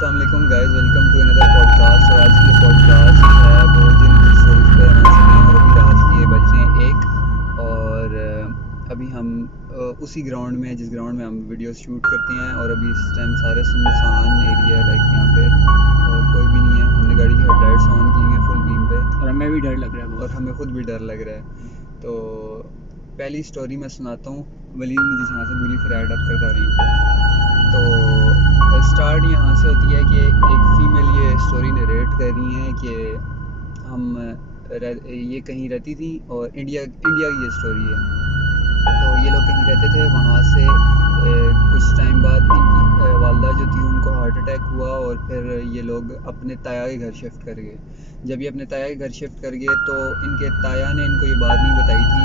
अस्सलाम वालेकुम guys, welcome to another podcast. और आज की पॉडकास्ट है वो जिन गुड स्टोरीज पे हमारे सुने। और अभी रात के बज रहे हैं 1 और अभी हम उसी ग्राउंड में जिस ग्राउंड में हम वीडियो शूट करते हैं। और अभी इस टाइम सारे सुनसान एरिया लाइक यहाँ पे और कोई भी नहीं है। हमने गाड़ी की हेडलाइट्स ऑन की हुई हैं फुल बीम पे और हमें भी डर लग रहा है और हमें खुद भी डर लग रहा है। तो पहली स्टोरी मैं सुनाता हूँ। वलीद मुझे यहाँ से बुरी फ्राइड अप करता रही। तो स्टार्ट यहाँ से होती है कि एक फ़ीमेल ये स्टोरी नरेट कर रही हैं कि ये कहीं रहती थी और इंडिया की ये स्टोरी है। तो ये लोग कहीं रहते थे, वहाँ से कुछ टाइम बाद इनकी वालदा जो थी उनको हार्ट अटैक हुआ और फिर ये लोग अपने ताया के घर शिफ्ट कर गए। जब ये अपने ताया के घर शिफ्ट कर गए तो इनके ताया ने इनको ये बात नहीं बताई थी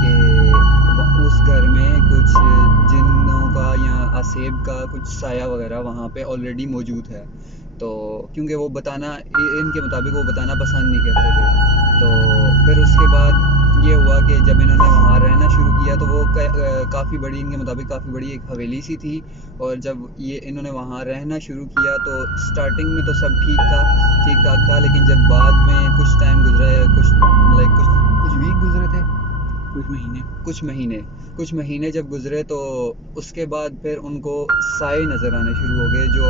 कि उस घर में कुछ जिन्नों का या आसेब का कुछ साया वगैरह वहाँ पे ऑलरेडी मौजूद है। तो क्योंकि वो बताना इनके मुताबिक वो बताना पसंद नहीं करते थे। तो फिर उसके बाद ये हुआ कि जब इन्होंने वहाँ रहना शुरू किया तो वो काफ़ी बड़ी, इनके मुताबिक काफ़ी बड़ी एक हवेली सी थी। और जब ये इन्होंने वहाँ रहना शुरू किया तो स्टार्टिंग में तो सब ठीक ठाक था, लेकिन जब बाद में कुछ टाइम गुजरा, कुछ वीक गुजरे थे, कुछ महीने जब गुजरे तो उसके बाद फिर उनको साए नज़र आने शुरू हो गए जो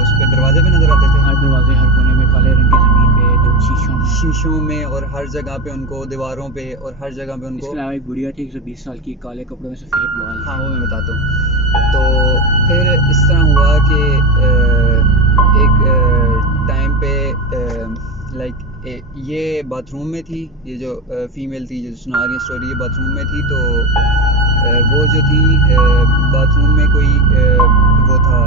उस पे दरवाजे पे नज़र आते थे। हर दरवाजे, हर कोने में, काले रंग की ज़मीन पे, शीशों में और हर जगह पे उनको, दीवारों पे और हर जगह पे उनको। इसके अलावा एक बुढ़िया थी 120 साल की, काले कपड़ों में सफ़ेद बाल। हाँ, वो मैं बताता हूँ। तो फिर इस तरह हुआ कि एक टाइम पे ये बाथरूम में थी, ये जो फीमेल थी जो सुना रही स्टोरी, ये बाथरूम में थी। तो वो जो थी बाथरूम में कोई वो था,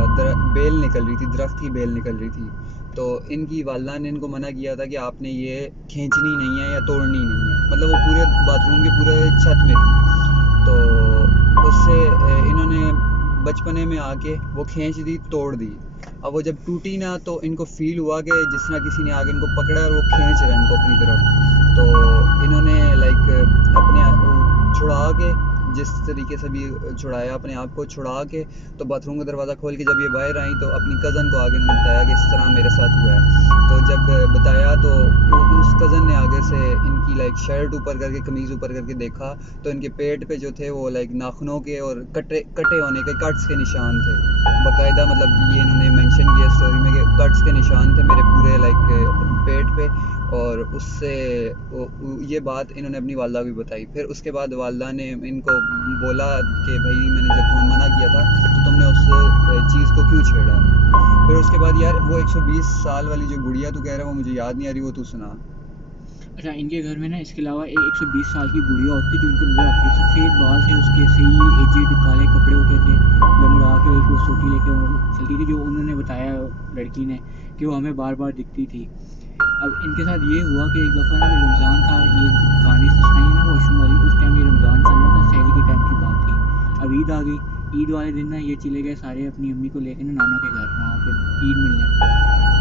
बेल निकल रही थी, दरख्त की बेल निकल रही थी। तो इनकी वालदा ने इनको मना किया था कि आपने ये खींचनी नहीं है या तोड़नी नहीं है। मतलब वो पूरे बाथरूम के पूरे छत में थी। तो उससे इन्होंने बचपने में आके वो खींच दी, तोड़ दी। अब वो जब टूटी ना तो इनको फील हुआ कि जिस तरह किसी ने आगे इनको पकड़ा और वो खींच रहा है इनको अपनी तरफ। तो इन्होंने अपने छुड़ा के, जिस तरीके से भी छुड़ाया, अपने आप को छुड़ा के, तो बाथरूम का दरवाज़ा खोल के जब ये बाहर आई तो अपनी कज़न को आगे इन्होंने बताया कि इस तरह मेरे साथ हुआ है। तो जब बताया तो उस कज़न ने आगे से इनकी शर्ट ऊपर करके, कमीज़ ऊपर करके देखा तो इनके पेट पे जो थे वो नाखूनों के और कटे होने के, कट्स के निशान थे बाकायदा। मतलब ये इन्होंने मेंशन किया स्टोरी में कि कट्स के निशान थे मेरे पूरे पेट पे। और उससे ये बात इन्होंने अपनी वालदा को भी बताई। फिर उसके बाद वालदा ने इनको बोला कि भाई मैंने जब तुम्हें मना किया था तो तुमने उस चीज़ को क्यों छेड़ा। फिर उसके बाद यार वो 120 साल वाली जो गुड़िया तू कह रहा है वो मुझे याद नहीं आ रही, वो तू सुना। अच्छा, इनके घर में ना इसके अलावा एक 120 साल की बुढ़िया होती जो इनको नज़र आती थी, सफ़ेद बाल थे उसके, सही एजिड काले कपड़े होते थे, लंगड़ा के एक वो सोटी लेके चलती थी, जो उन्होंने बताया लड़की ने कि वो हमें बार बार दिखती थी। अब इनके साथ ये हुआ कि एक दफ़ा ना रमज़ान था, ये कहानी से सुनाई है ना वॉशरूम वाली, उस टाइम ये रमज़ान चल रहा था, सहरी के टाइम की बात थी। अब ईद आ गई, ईद वाले दिन ना ये चले गए सारे अपनी अम्मी को लेकर ना नाना के घर, वहाँ पे ईद मिलने।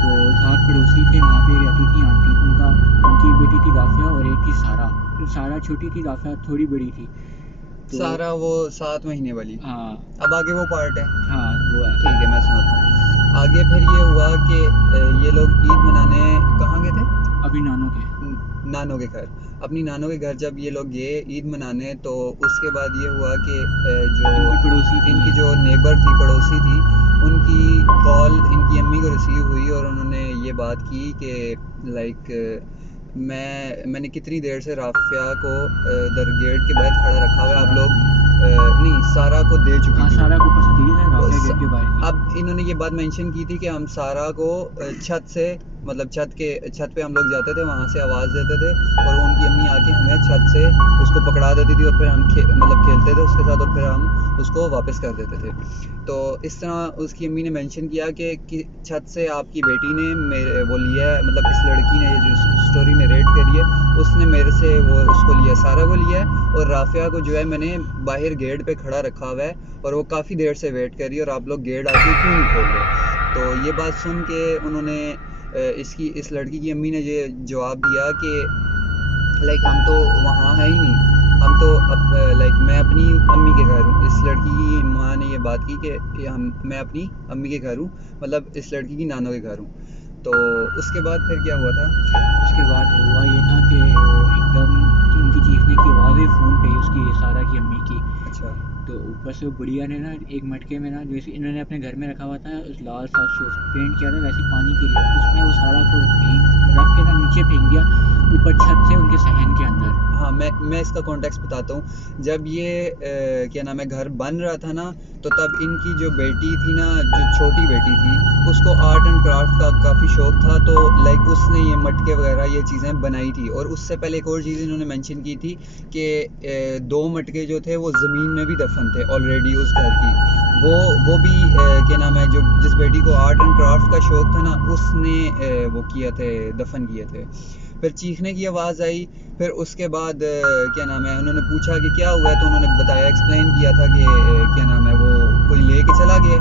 तो 7 पड़ोसी थे, वहाँ पे रहती थी आंटी, उनकी एक बेटी थी राफिया और एक थी सारा। तो सारा छोटी थी, राफिया थोड़ी बड़ी थी। तो सारा वो 7 महीने वाली। हाँ, अब आगे वो पार्ट है। हाँ वो है। ठीक है, मैं सुनाता हूँ आगे। फिर ये हुआ कि ये लोग ईद मनाने कहाँ गए थे? अभी नानों के घर, अपनी नानों के घर जब ये लोग गए ईद मनाने, तो उसके बाद ये हुआ कि जो इनकी जो नेबर थी, पड़ोसी थी, उनकी कॉल इनकी अम्मी को रिसीव हुई और उन्होंने ये बात की कि मैंने कितनी देर से राफिया को गेट के बाहर खड़ा रखा हुआ है, आप लोग नहीं, सारा को दे चुकी थी। सारा को ऊपर से दी है, राफिया गेट के बाहर। अब इन्होंने ये बात मेंशन की थी कि हम सारा को छत से, मतलब छत पे हम लोग जाते थे, वहाँ से आवाज़ देते थे और उनकी अम्मी आके हमें छत से उसको पकड़ा देती थी और फिर हम खेलते थे उसके साथ और फिर हम उसको वापस कर देते थे। तो इस तरह उसकी अम्मी ने मेंशन किया कि छत से आपकी बेटी ने मेरे वो लिया है, मतलब इस लड़की ने, ये जो स्टोरी नरेट करी है, उसने मेरे से वो उसको लिया, सारा को लिया है। और राफिया को जो है मैंने बाहर गेट पे खड़ा रखा हुआ है और वो काफ़ी देर से वेट कर रही है और आप लोग गेट आके क्यों नहीं खोल रहे। तो ये बात सुन के उन्होंने इस लड़की की अम्मी ने ये जवाब दिया कि हम तो वहाँ है ही नहीं, हम तो अब लाइक मैं अपनी अम्मी के घर हूँ, इस लड़की की माँ ने ये बात की कि मैं अपनी अम्मी के घर हूँ, मतलब इस लड़की की नानों के घर हूँ। तो उसके बाद फिर क्या हुआ था? उसके बाद हुआ ये था कि वो एकदम इनकी चीखने की आवाज़ हुई फ़ोन पे उसकी, सारा की अम्मी की। अच्छा। तो ऊपर से वो बुढ़िया ने ना एक मटके में ना, जैसे इन्होंने अपने घर में रखा हुआ था उस लाल सा पेंट किया था वैसे पानी के लिए, उसमें वो सारा को फेंक रख के ना नीचे फेंक दिया ऊपर छत से उनके सहन के अंदर। हाँ, मैं इसका कॉन्टेक्स्ट बताता हूँ। जब ये क्या नाम है घर बन रहा था ना, तो तब इनकी जो बेटी थी ना, जो छोटी बेटी थी, उसको आर्ट एंड क्राफ्ट का काफ़ी शौक था। तो लाइक उसने ये मटके वगैरह ये चीज़ें बनाई थी। और उससे पहले एक और चीज़ इन्होंने मेंशन की थी कि 2 मटके जो थे वो ज़मीन में भी दफन थे ऑलरेडी उस घर की। वो भी क्या नाम है, जो जिस बेटी को आर्ट एंड क्राफ्ट का शौक था ना, उसने वो किए थे, दफन किए थे। फिर चीखने की आवाज़ आई। फिर उसके बाद क्या नाम है, उन्होंने पूछा कि क्या हुआ है, तो उन्होंने बताया, एक्सप्लेन किया था कि क्या नाम है, वो कोई लेके चला गया,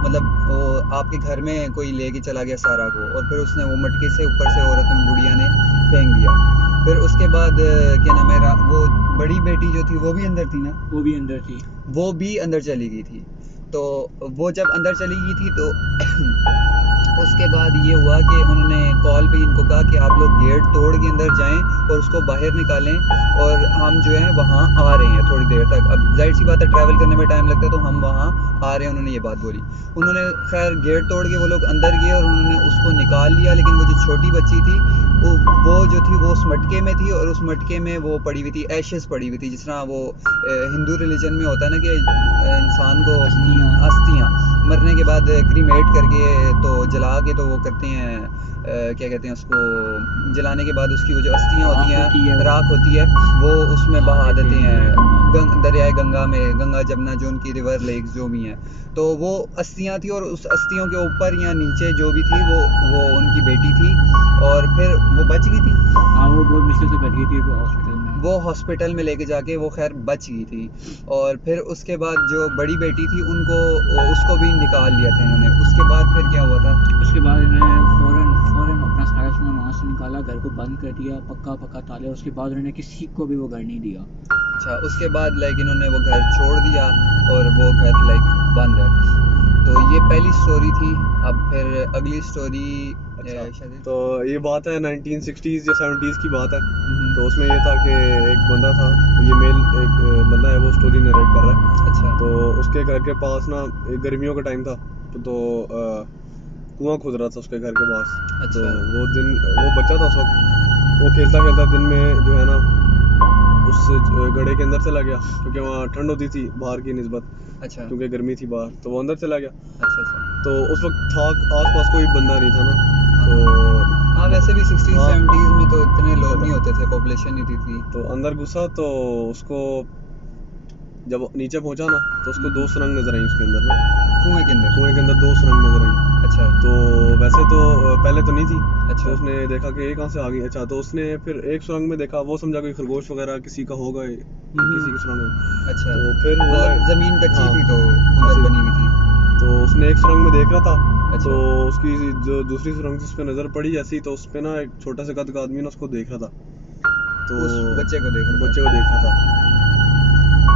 मतलब वो आपके घर में कोई लेके चला गया सारा को। और फिर उसने वो मटके से ऊपर से औरत ने, बुढ़िया ने फेंक दिया। फिर उसके बाद क्या नाम है, वो बड़ी बेटी जो थी वो भी अंदर थी ना, वो भी अंदर थी। वो भी अंदर चली गई थी। तो वो जब अंदर चली गई थी तो उसके बाद ये हुआ कि उन्होंने कॉल पे इनको कहा कि आप लोग गेट तोड़ के अंदर जाएं और उसको बाहर निकालें, और हम जो है वहाँ आ रहे हैं थोड़ी देर तक। अब जाहिर सी बात है, ट्रैवल करने में टाइम लगता है, तो हम वहाँ आ रहे हैं, उन्होंने ये बात बोली। उन्होंने खैर गेट तोड़ के वो लोग अंदर गए और उन्होंने उसको निकाल लिया। लेकिन वो जो छोटी बच्ची थी वो जो थी वो उस मटके में थी, और उस मटके में वो पड़ी हुई थी, एशेस पड़ी हुई थी। जिस तरह वो हिंदू रिलीजन में होता है ना कि इंसान को अस्थियाँ मरने के बाद क्रीमेट करके तो जला के तो वो करते हैं, क्या कहते हैं उसको, जलाने के बाद उसकी वो जो अस्थियाँ होती हैं, राख होती है, वो उसमें बहा देते हैं दरियाए गंगा में, गंगा जमुना जो उनकी रिवर लेक्स जो भी हैं। तो वो अस्थियाँ थी, और उस अस्थियों के ऊपर या नीचे जो भी थी वो उनकी बेटी थी। और फिर वो बच गई थी। हाँ, वो बहुत मुश्किल से बच गई थी हॉस्पिटल में। वो हॉस्पिटल में लेके जाके वो खैर बच गई थी। और फिर उसके बाद जो बड़ी बेटी थी उसको भी निकाल लिया था इन्होंने। उसके बाद फिर क्या हुआ था? उसके बाद इन्होंने फ़ौरन अपना सारा सामान वहाँ से निकाला, घर को बंद कर दिया, पक्का ताले। उसके बाद उन्होंने किसी को भी वो घर नहीं दिया। अच्छा, उसके बाद लाइक इन्होंने वो घर छोड़ दिया और वो घर लाइक बंद है। तो ये पहली स्टोरी थी। अब फिर अगली स्टोरी। अच्छा, तो ये बात है 1960s या 70s की बात है। तो उसमें ये था कि एक बंदा था, ये मेल एक बंदा है, वो स्टोरी नरेट कर रहा है। अच्छा। तो उसके घर के पास ना गर्मियों का टाइम था, तो कुआं खुद रहा था उसके घर के पास। अच्छा। तो वो बच्चा था उस वक्त, वो खेलता खेलता दिन में जो है ना उस गड्ढे के अंदर चला गया, क्योंकि वहाँ ठंड होती थी बाहर की निस्बत, अच्छा। क्योंकि गर्मी थी बाहर, तो वो अंदर चला गया। अच्छा। अच्छा। तो उस वक्त था आसपास कोई बंदा नहीं था ना। तो हाँ, वैसे भी 60s हाँ, 70s में तो इतने लोग था। नहीं होते थे, पॉपुलेशन नहीं थी। तो अंदर घुसा तो उसको जब नीचे पहुंचा ना, तो उसको 2 सुरंग नजर आई उसके अंदर ना, कुएं के अंदर। कुएं के अंदर 2 सुरंग नजर आई। अच्छा। तो वैसे तो पहले तो नहीं थी। अच्छा। तो उसने देखा कि ये कहाँ से आ गई। अच्छा, तो उसने फिर एक सुरंग में देखा, वो समझा कोई खरगोश वगैरह किसी का होगा, किसी की सुरंग है। अच्छा। तो फिर हुआ, मतलब जमीन कच्ची हाँ, थी तो उधर बनी हुई थी। तो उसने एक सुरंग में देख रहा था। अच्छा। तो उसकी जो दूसरी सुरंग जिस पे नजर पड़ी ऐसी, तो उस पे ना एक छोटा सा कद का आदमी ना उसको देख रहा था। तो उस बच्चे को देख रहा था।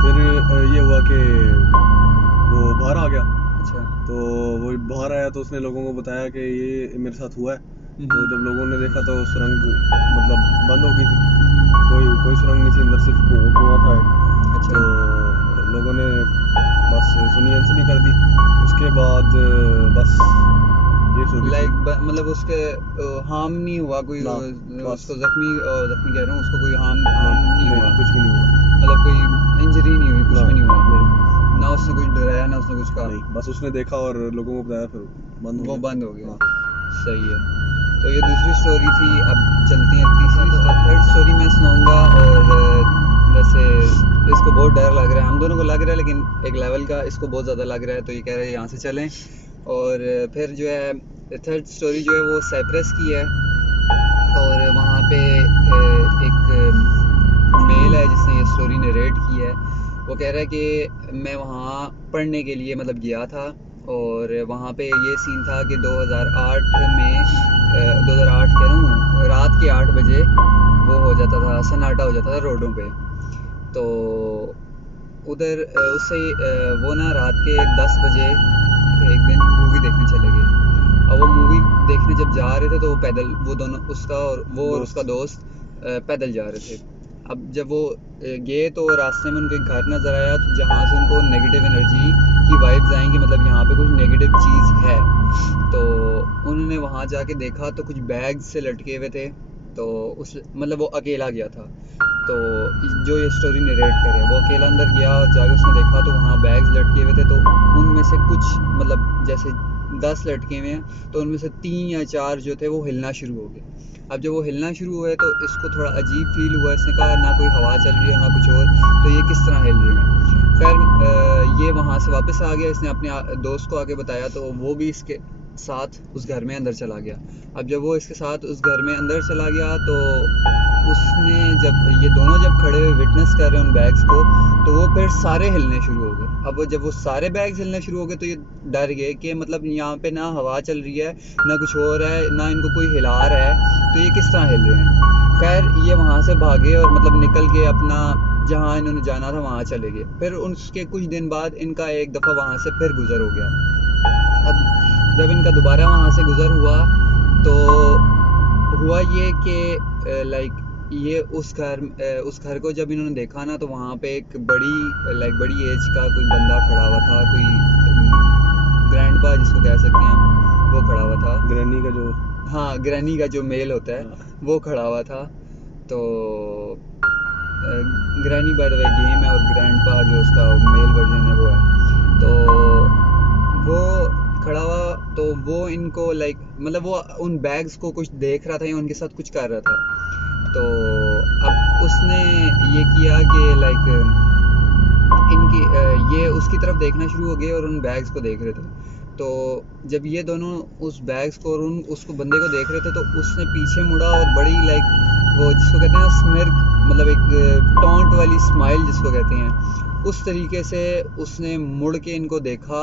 फिर ये हुआ कि वो बाहर आ गया। अच्छा। तो वो बाहर आया तो उसने लोगों को बताया कि ये मेरे साथ हुआ है। तो जब लोगों ने देखा तो सुरंग मतलब बंद हो गई थी, कोई सुरंग नहीं थी अंदर, सिर्फ कुआं था एक। अच्छा। तो लोगों ने बस सुनी अनसुनी कर दी। उसके बाद बस ये स्टोरी लाइक मतलब उसके हार्म नहीं हुआ कोई, ना, उसको जख्मी कह रहा हूँ, उसको कोई हार्म नहीं हुआ, कुछ भी नहीं हुआ, मतलब कोई इंजरी नहीं हुई, कुछ भी नहीं हुआ। नहीं, ना उसने कुछ डराया, ना उसने कुछ कहा। नहीं, बस उसने देखा और लोगों को बताया, फिर वो बंद हो गया। हाँ। सही है। तो ये दूसरी स्टोरी थी। अब चलती हैं तीसरी। थर्ड स्टोरी मैं सुनाऊंगा। और वैसे इसको बहुत डर लग रहा है, हम दोनों को लग रहा है, लेकिन एक लेवल का इसको बहुत ज़्यादा लग रहा है, तो ये कह रहे हैं यहाँ से चलें। और फिर जो है थर्ड स्टोरी जो है वो साइप्रस की है। और वहाँ पे एक मेल है जिसने ये स्टोरी नरेट की है। वो कह रहा है कि मैं वहाँ पढ़ने के लिए मतलब गया था, और वहाँ पे ये सीन था कि 2008 कह रहा हूँ, रात के 8 बजे वो हो जाता था, सन्नाटा हो जाता था रोडों पे। तो उधर उससे वो ना रात के 10 बजे एक दिन मूवी देखने चले गए। अब वो मूवी देखने जब जा रहे थे तो वो पैदल, वो दोनों, उसका और वो और उसका दोस्त पैदल जा रहे थे। अब जब वो गए तो रास्ते में उनके घर नज़र आया, तो जहाँ से उनको नेगेटिव एनर्जी की वाइब्स आएंगी, मतलब यहाँ पे कुछ नेगेटिव चीज़ है। तो उन्होंने वहाँ जाके देखा तो कुछ बैग्स से लटके हुए थे। तो उस मतलब वो अकेला गया था, तो जो ये स्टोरी नरेट करे वो अकेला अंदर गया और जाके उसने देखा तो वहाँ बैग्स लटके हुए थे। तो उनमें से कुछ मतलब जैसे 10 लटके हुए हैं, तो उनमें से 3 या 4 जो थे वो हिलना शुरू हो गए। अब जब वो हिलना शुरू हुए तो इसको थोड़ा अजीब फील हुआ। इसने कहा ना कोई हवा चल रही है ना कुछ और, तो ये किस तरह हिल रहे हैं। खैर ये वहाँ से वापस आ गया। इसने अपने दोस्त को आके बताया तो वो भी इसके साथ उस घर में अंदर चला गया। अब जब वो इसके साथ उस घर में अंदर चला गया तो उसने जब ये दोनों जब खड़े हुए विटनेस कर रहे हैं उन बैग्स को, तो वो फिर सारे हिलने शुरू हो गए। अब जब वो सारे बैग्स हिलने शुरू हो गए तो ये डर गए कि मतलब यहाँ पे ना हवा चल रही है ना कुछ और है, ना इनको कोई हिला रहा है, तो ये किस तरह हिल रहे हैं। खैर ये वहाँ से भागे और मतलब निकल के अपना जहाँ इन्होंने जाना था वहाँ चले गए। फिर उसके कुछ दिन बाद इनका एक दफ़ा वहाँ से फिर गुजर हो गया। अब जब इनका दोबारा वहाँ से गुजर हुआ तो हुआ ये कि लाइक ये उस घर को जब इन्होंने देखा ना, तो वहाँ पे एक बड़ी एज का कोई बंदा खड़ा हुआ था, कोई ग्रैंडपा जिसको कह सकते हैं, वो खड़ा हुआ था। ग्रैनी का जो, हाँ, ग्रैनी का जो मेल होता है, हाँ। वो खड़ा हुआ था। तो granny by the way game है और ग्रैंडपा जो उसका मेल वर्जन है वो है। तो वो खड़ा हुआ, तो वो इनको लाइक मतलब वो उन बैग्स को कुछ देख रहा था या उनके साथ कुछ कर रहा था। तो अब उसने ये किया कि लाइक इनकी ये उसकी तरफ देखना शुरू हो गए और उन बैग्स को देख रहे थे। तो जब ये दोनों उस बैग्स को और उसको बंदे को देख रहे थे तो उसने पीछे मुड़ा और बड़ी लाइक वो जिसको कहते हैं स्मिर्क, मतलब एक टॉन्ट वाली स्माइल जिसको कहते हैं, उस तरीके से उसने मुड़ के इनको देखा।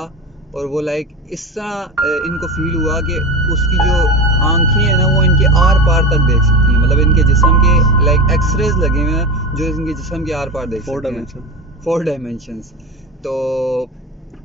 और वो लाइक इस तरह इनको फील हुआ कि उसकी जो आंखें हैं ना वो इनके आर पार तक देख सकती हैं, मतलब इनके जिस्म के लाइक एक्सरेज लगे हुए हैं जो इनके जिस्म के आर पार देख सकते हैं, 4 डायमेंशंस। तो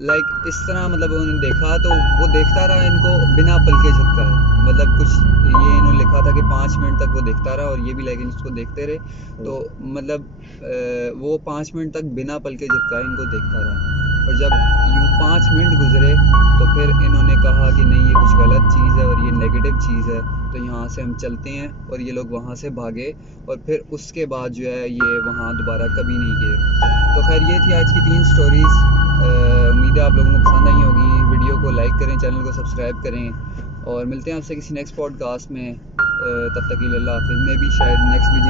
लाइक इस तरह मतलब उन्होंने देखा तो वो देखता रहा इनको बिना पलके झपकाए, मतलब कुछ ये इन्होंने लिखा था कि 5 मिनट तक वो देखता रहा और ये भी लाइक इसको देखते रहे। तो मतलब वो 5 मिनट तक बिना पलके झपकाए इनको देखता रहा। और जब यूँ 5 मिनट गुजरे तो फिर इन्होंने कहा कि नहीं ये कुछ गलत चीज़ है और ये नेगेटिव चीज़ है, तो यहाँ से हम चलते हैं। और ये लोग वहाँ से भागे और फिर उसके बाद जो है ये वहाँ दोबारा कभी नहीं गए। तो खैर ये थी आज की 3 स्टोरीज़। उम्मीद है आप लोगों को पसंद आई होगी। वीडियो को लाइक करें, चैनल को सब्सक्राइब करें और मिलते हैं आपसे किसी नेक्स्ट पॉडकास्ट में। तब तक के लिए अल्लाह हाफिज़। मैं भी शायद नेक्स्ट भी